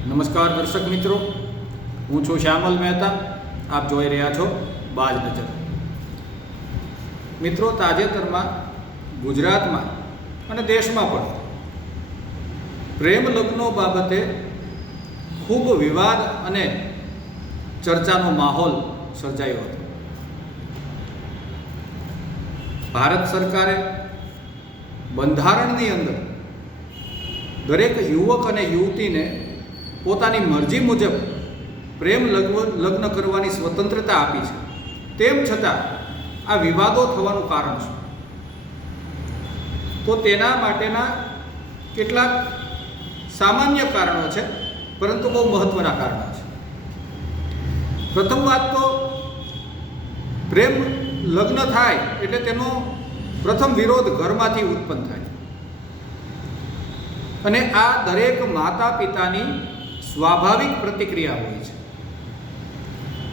નમસ્કાર દર્શક મિત્રો, હું છું શ્યામલ મહેતા. આપ જોઈ રહ્યા છો બાજ નજર. મિત્રો, તાજેતરમાં ગુજરાતમાં અને દેશમાં પણ પ્રેમ લગ્નો બાબતે ખૂબ વિવાદ અને ચર્ચાનો માહોલ સર્જાયો હતો. ભારત સરકારે બંધારણની અંદર દરેક યુવક અને યુવતીને પોતાની મરજી મુજબ પ્રેમ લગ્ન કરવાની સ્વતંત્રતા આપી છે. તેમ છતાં આ વિવાદો થવાનું કારણ શું? તો તેના માટેના કેટલાક સામાન્ય કારણો છે, પરંતુ બહુ મહત્વના કારણો છે. પ્રથમ વાત તો, પ્રેમ લગ્ન થાય એટલે તેનો પ્રથમ વિરોધ ઘરમાંથી ઉત્પન્ન થાય, અને આ દરેક માતા પિતાની સ્વાભાવિક પ્રતિક્રિયા હોય છે.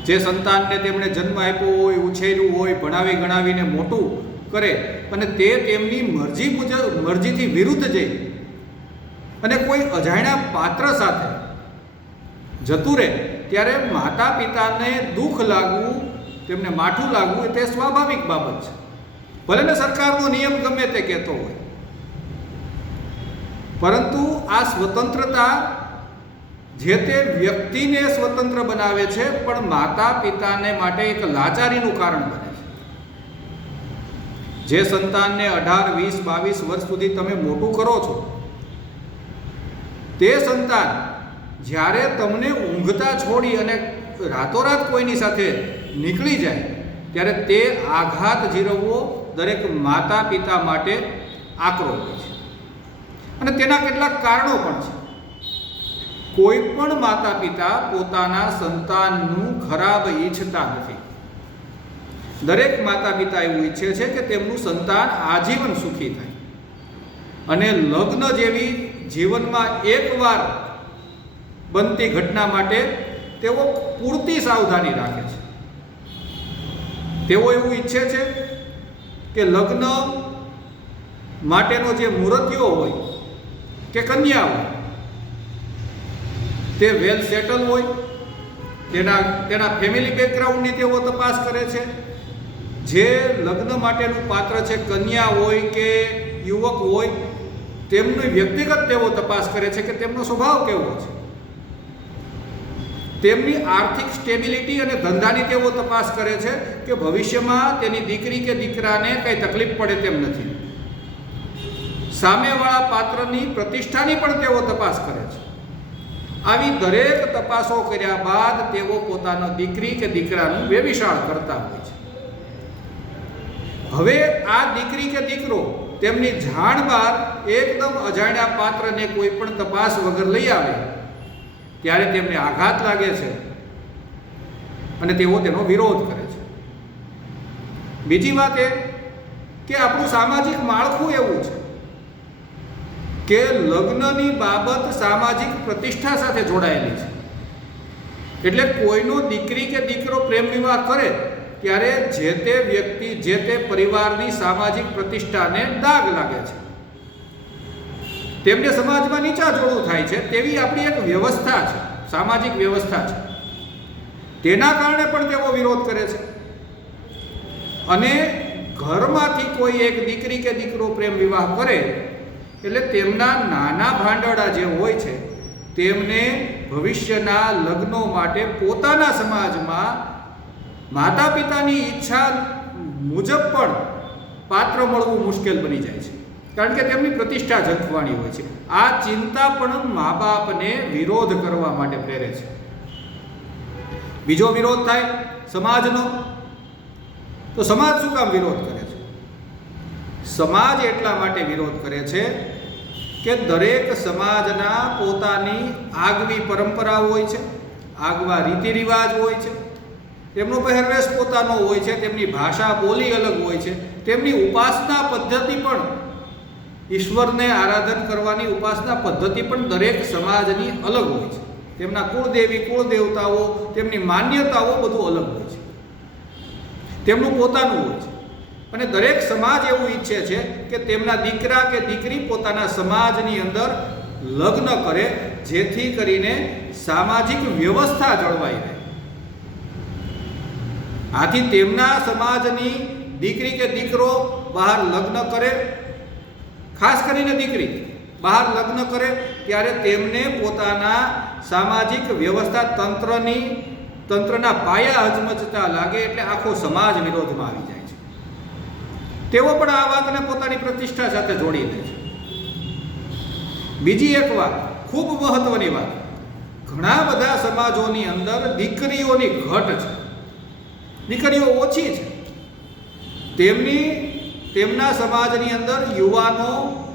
જે સંતાનને તેમણે જન્મ આપ્યો હોય, ઉછેર્યું હોય, ભણાવી ગણાવીને મોટું કરે અને તે તેમની મરજીથી વિરુદ્ધ જઈ અને કોઈ અજાણ્યા પાત્ર સાથે જતું રહે, ત્યારે માતા પિતાને દુઃખ લાગવું, તેમને માઠું લાગવું એ તે સ્વાભાવિક બાબત છે. ભલે ને સરકારનો નિયમ ગમે તે કહેતો હોય, પરંતુ આ સ્વતંત્રતા જે તે વ્યક્તિને સ્વતંત્ર બનાવે છે, પણ માતા પિતાને માટે એક લાચારીનું કારણ બને છે. જે સંતાનને 18, 20, 22 વર્ષ સુધી તમે મોટું કરો છો, તે સંતાન જ્યારે તમને ઊંઘતા છોડી અને રાતોરાત કોઈની સાથે નીકળી જાય, ત્યારે તે આઘાત ઝીરવવો દરેક માતા પિતા માટે આકરો હોય છે. અને તેના કેટલાક કારણો પણ છે. કોઈ પણ માતા પિતા પોતાના સંતાનનું ખરાબ ઈચ્છતા નથી. દરેક માતા પિતા એવું ઈચ્છે છે કે તેમનું સંતાન આજીવન સુખી થાય, અને લગ્ન જેવી જીવનમાં એકવાર બનતી ઘટના માટે તેઓ પૂરતી સાવધાની રાખે છે. તેઓ એવું ઈચ્છે છે કે લગ્ન માટેનો જે મૂર્તિઓ હોય કે કન્યા હોય તે વેલ સેટલ હોય, તેના ફેમિલી બેકગ્રાઉન્ડની તેઓ તપાસ કરે છે. જે લગ્ન માટેનું પાત્ર છે, કન્યા હોય કે યુવક હોય, તેમની વ્યક્તિગત તેઓ તપાસ કરે છે કે તેમનો સ્વભાવ કેવો છે. તેમની આર્થિક સ્ટેબિલિટી અને ધંધાની તેઓ તપાસ કરે છે કે ભવિષ્યમાં તેની દીકરી કે દીકરાને કંઈ તકલીફ પડે તેમ નથી. સામેવાળા પાત્રની પ્રતિષ્ઠાની પણ તેઓ તપાસ કરે છે. આવી દરેક તપાસો કર્યા બાદ તેઓ પોતાનો દીકરી કે દીકરાનું વેવિશાળ કરતા હોય છે. હવે આ દીકરી કે દીકરો તેમની જાણ બહાર એકદમ અજાણ્યા પાત્રને કોઈ પણ તપાસ વગર લઈ આવે, ત્યારે તેમને આઘાત લાગે છે અને તેઓ તેનો વિરોધ કરે છે. બીજી વાત એ કે આપણું સામાજિક માળખું એવું છે કે લગ્નની બાબત સામાજિક પ્રતિષ્ઠા સાથે જોડાયેલી છે. એટલે કોઈનો દીકરી કે દીકરો પ્રેમ વિવાહ કરે ત્યારે જે તે વ્યક્તિ, જે તે પરિવારની સામાજિક પ્રતિષ્ઠાને દાગ લાગે છે, તેમને સમાજમાં નીચા જોડું થાય છે. તેવી આપણી એક વ્યવસ્થા છે, સામાજિક વ્યવસ્થા છે. તેના કારણે પણ તેઓ વિરોધ કરે છે. અને ઘરમાંથી કોઈ એક દીકરી કે દીકરો પ્રેમ વિવાહ કરે એટલે તેમના નાના ભાંડોળા જે હોય છે, તેમને ભવિષ્યના લગ્નો માટે પોતાના સમાજમાં માતા પિતાની ઈચ્છા મુજબ પણ પાત્ર મળવું મુશ્કેલ બની જાય છે, કારણ કે તેમની પ્રતિષ્ઠા ઝંખવાની હોય છે. આ ચિંતા પણ મા બાપને વિરોધ કરવા માટે પ્રેરે છે. બીજો વિરોધ થાય સમાજનો. તો સમાજ શું કામ વિરોધ કરે છે? સમાજ એટલા માટે વિરોધ કરે છે કે દરેક સમાજના પોતાની આગવી પરંપરા હોય છે, આગવા રીતિ રિવાજ હોય છે, તેમનો પહેરવેશ પોતાનો હોય છે, તેમની ભાષા બોલી અલગ હોય છે, તેમની ઉપાસના પદ્ધતિ પણ, ઈશ્વરને આરાધન કરવાની ઉપાસના પદ્ધતિ પણ દરેક સમાજની અલગ હોય છે. તેમના કુળદેવી, કુળદેવતાઓ, તેમની માન્યતાઓ બધું અલગ હોય છે, તેમનું પોતાનું હોય છે. અને દરેક સમાજ એવું ઈચ્છે છે કે તેમના દીકરા કે દીકરી પોતાના સમાજની અંદર લગ્ન કરે, જેથી કરીને સામાજિક વ્યવસ્થા જળવાઈ રહે. આથી તેમના સમાજની દીકરી કે દીકરો બહાર લગ્ન કરે, ખાસ કરીને દીકરી બહાર લગ્ન કરે ત્યારે તેમને પોતાના સામાજિક વ્યવસ્થા તંત્રના પાયા હચમચતા લાગે, એટલે આખો સમાજ વિરોધમાં આવી જાય છે. તેઓ પણ આ વાતને પોતાની પ્રતિષ્ઠા સાથે જોડી દે છે. બીજી એક વાત, ખૂબ મહત્વની વાત, ઘણા બધા સમાજોની અંદર દીકરીઓની ઘટ છે, દીકરીઓ ઓછી છે. તેમના સમાજની અંદર યુવાનો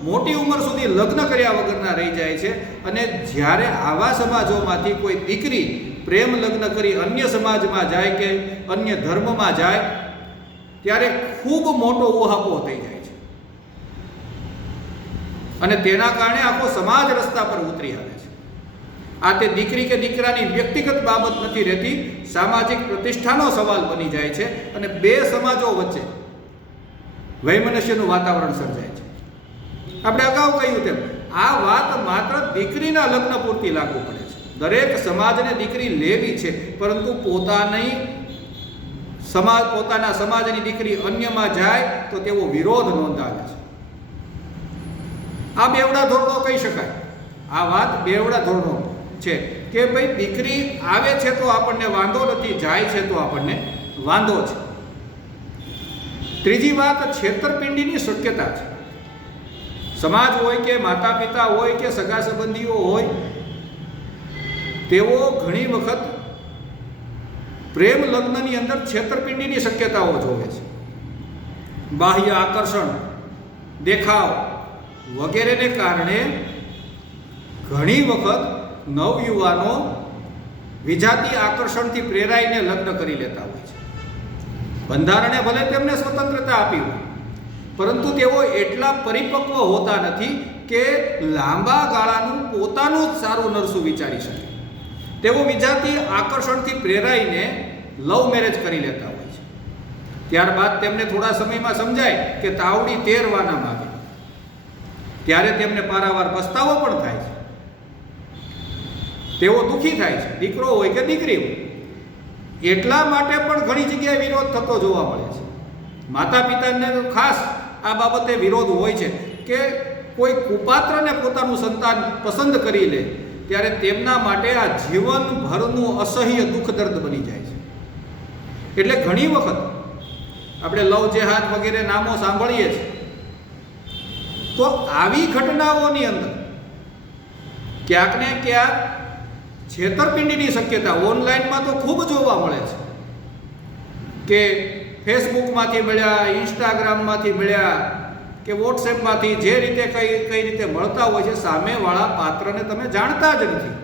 મોટી ઉંમર સુધી લગ્ન કર્યા વગરના રહી જાય છે. અને જ્યારે આવા સમાજોમાંથી કોઈ દીકરી પ્રેમ લગ્ન કરી અન્ય સમાજમાં જાય કે અન્ય ધર્મમાં જાય ત્યારે ખૂબ મોટો ઉહાપો થઈ જાય છે, અને તેના કારણે આખો સમાજ રસ્તા પર ઉતરી આવે છે. આ તે દીકરી કે દીકરાની વ્યક્તિગત બાબત નથી રહેતી, સામાજિક પ્રતિષ્ઠાનો સવાલ બની જાય છે, અને બે સમાજો વચ્ચે વૈમનસ્યનું વાતાવરણ સર્જાય છે. આપણે અગાઉ કહ્યું તેમ આ વાત માત્ર દીકરીના લગ્ન પૂરતી લાગુ પડે છે. દરેક સમાજને દીકરી લેવી છે, પરંતુ પોતાના સમાજની દીકરી અન્યમાં જાય તો તેવો વિરોધ નોંધાવે છે. આ બેવડા ધોરણો કહી શકાય. આ વાત બેવડા ધોરણો છે કે ભાઈ દીકરી આવે છે તો આપણને વાંધો નથી, જાય છે તો આપણને વાંધો છે. ત્રીજી વાત છેતરપિંડીની શક્યતા છે. સમાજ હોય કે માતા પિતા હોય કે સગા સંબંધીઓ હોય, તેઓ ઘણી વખત પ્રેમ લગ્નની અંદર છેતરપિંડીની શક્યતાઓ જોવે છે. બાહ્ય આકર્ષણ, દેખાવ વગેરેને કારણે ઘણી વખત નવયુવાનો વિજાતીય આકર્ષણથી પ્રેરાઈને લગ્ન કરી લેતા હોય છે. બંધારણે ભલે તેમને સ્વતંત્રતા આપી હોય, પરંતુ તેઓ એટલા પરિપક્વ હોતા નથી કે લાંબા ગાળાનું પોતાનું જ સારું નરસું વિચારી શકે. તેઓ વિજાતીય આકર્ષણથી પ્રેરાઈને લવ મેરેજ કરી લેતા હોય છે. ત્યારબાદ તેમને થોડા સમયમાં સમજાય કે તાવડી તેરવાના માગે, ત્યારે તેમને પારાવાર પસ્તાવો પણ થાય છે. તેઓ દુઃખી થાય છે, દીકરો હોય કે દીકરી હોય. એટલા માટે પણ ઘણી જગ્યાએ વિરોધ થતો જોવા મળે છે. માતા પિતાને ખાસ આ બાબતે વિરોધ હોય છે કે કોઈ કુપાત્રને પોતાનું સંતાન પસંદ કરી લે ત્યારે તેમના માટે આ જીવનભરનું અસહ્ય દુઃખ દર્દ બની જાય છે. એટલે ઘણી વખત આપણે લવ જેહાદ વગેરે નામો સાંભળીએ છીએ, તો આવી ઘટનાઓની અંદર ક્યાંક ને ક્યાંક છેતરપિંડીની શક્યતા ઓનલાઈનમાં તો ખૂબ જોવા મળે છે કે ફેસબુકમાંથી મળ્યા, ઇન્સ્ટાગ્રામમાંથી મળ્યા કે વોટ્સએપમાંથી જે રીતે કઈ રીતે મળતા હોય છે, સામેવાળા પાત્રને તમે જાણતા જ નથી,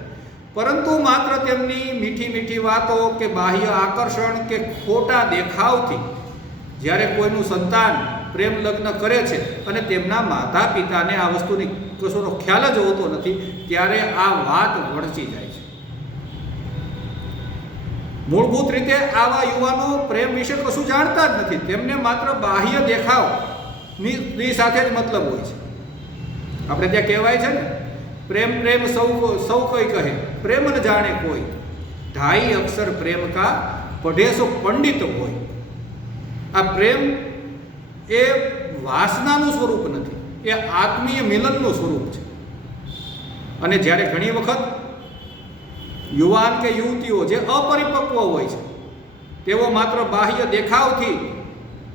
પરંતુ માત્ર તેમની મીઠી મીઠી વાતો કે બાહ્ય આકર્ષણ કે ખોટા દેખાવથી જ્યારે કોઈનું સંતાન પ્રેમ લગ્ન કરે છે અને તેમના માતા પિતાને આ વસ્તુની કશોનો ખ્યાલ જ હોતો નથી, ત્યારે આ વાત વળચી જાય છે. મૂળભૂત રીતે આવા યુવાનો પ્રેમ વિશે કશું જાણતા જ નથી. તેમને માત્ર બાહ્ય દેખાવની સાથે જ મતલબ હોય છે. આપણે ત્યાં કહેવાય છે ને, પ્રેમ પ્રેમ સૌ કોઈ કહે, પ્રેમ ન જાણે કોઈ, ઢાઈ અક્ષર પ્રેમ કા પઢે સો પંડિત હોય. આ પ્રેમ એ વાસનાનું સ્વરૂપ નથી, એ આત્મીય મિલનનું સ્વરૂપ છે. અને જ્યારે ઘણી વખત યુવાન કે યુવતીઓ જે અપરિપક્વ હોય છે, તેઓ માત્ર બાહ્ય દેખાવથી,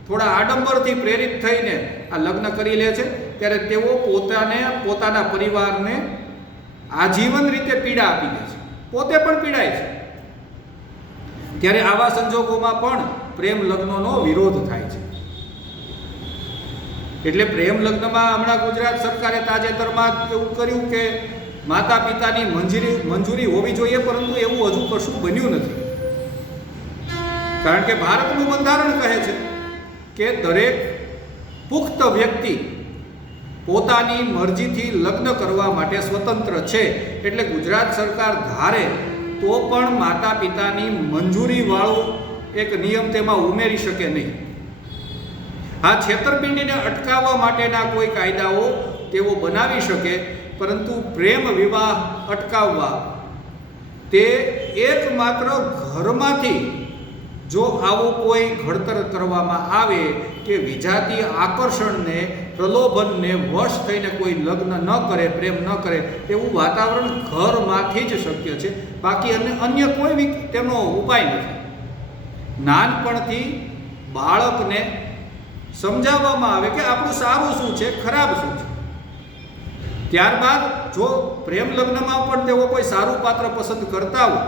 થોડા આડંબરથી પ્રેરિત થઈને આ લગ્ન કરી લે છે, ત્યારે તેઓ પોતાના પરિવારને આજીવન રીતે પીડા આપી દે છે, પોતે પણ પીડાય છે. ત્યારે આવા સંજોગોમાં પણ પ્રેમ લગ્નનો વિરોધ થાય છે. એટલે પ્રેમ લગ્નમાં હમણાં ગુજરાત સરકારે તાજેતરમાં એવું કર્યું કે માતા પિતાની મંજૂરી હોવી જોઈએ, પરંતુ એવું હજુ કશું બન્યું નથી. કારણ કે ભારતનું બંધારણ કહે છે કે દરેક પુખ્ત વ્યક્તિ પોતાની મરજીથી લગ્ન કરવા માટે સ્વતંત્ર છે. એટલે ગુજરાત સરકાર ધારે તો પણ માતા પિતાની મંજૂરીવાળો એક નિયમ તેમાં ઉમેરી શકે નહીં. આ છેતરપિંડીને અટકાવવા માટેના કોઈ કાયદાઓ તેઓ બનાવી શકે પરંતુ પ્રેમ વિવાહ અટકાવવા તે એકમાત્ર ઘરમાંથી જો આવું કોઈ ઘડતર કરવામાં આવે કે વિજાતીય આકર્ષણને પ્રલોભનને વશ થઈને કોઈ લગ્ન ન કરે, પ્રેમ ન કરે, તેવું વાતાવરણ ઘરમાંથી જ શક્ય છે. બાકી અન્ય કોઈ તેનો ઉપાય નથી. નાનપણથી બાળકને સમજાવવામાં આવે કે આપણું સારું શું છે, ખરાબ શું છે. ત્યારબાદ જો પ્રેમ લગ્નમાં પણ તેઓ કોઈ સારું પાત્ર પસંદ કરતા હોય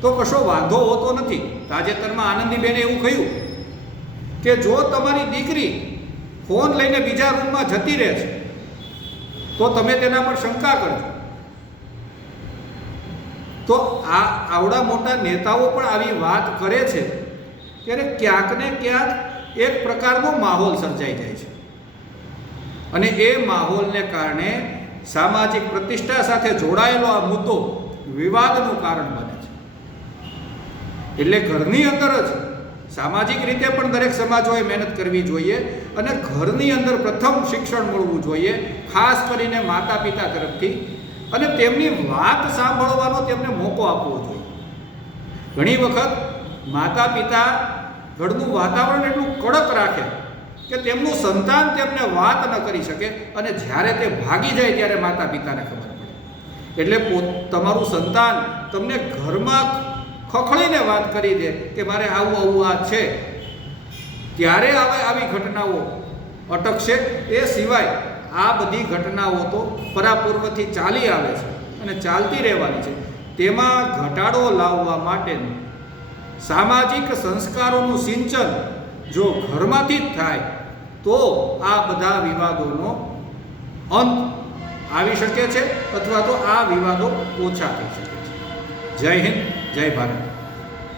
તો કશો વાંધો હોતો નથી. તાજેતરમાં આનંદીબેને એવું કહ્યું કે જો તમારી દીકરી ફોન લઈને બીજા રૂમમાં જતી રહે છે તો તમે તેના પર શંકા કરજો. તો આવડા મોટા નેતાઓ પણ આવી વાત કરે છે ત્યારે ક્યાંક ને ક્યાંક એક પ્રકારનો માહોલ સર્જાઈ જાય છે અને એ માહોલને કારણે સામાજિક પ્રતિષ્ઠા સાથે જોડાયેલો આ મુદ્દો વિવાદનું કારણ બને છે. એટલે ઘરની અંદર જ સામાજિક રીતે પણ દરેક સમાજોએ મહેનત કરવી જોઈએ અને ઘરની અંદર પ્રથમ શિક્ષણ મળવું જોઈએ, ખાસ કરીને માતા પિતા તરફથી, અને તેમની વાત સાંભળવાનો તેમને મોકો આપવો જોઈએ. ઘણી વખત માતા પિતા ઘરનું વાતાવરણ એટલું કડક રાખે કે તેમનું સંતાન તેમને વાત ન કરી શકે અને જ્યારે તે ભાગી જાય ત્યારે માતા પિતાને ખબર પડે. એટલે તમારું સંતાન તમને ઘરમાં ખખડીને વાત કરી દે કે મારે આવું આ છે, ત્યારે આવી ઘટનાઓ અટકશે. એ સિવાય આ બધી ઘટનાઓ તો પરાપૂર્વથી ચાલી આવે છે અને ચાલતી રહેવાની છે. તેમાં ઘટાડો લાવવા માટેનું સામાજિક સંસ્કારોનું સિંચન જો ઘરમાંથી જ થાય તો આ બધા વિવાદોનો અંત આવી શકે છે અથવા તો આ વિવાદો ઓછા થઈ શકે છે. જય હિન્દ, જય ભારત.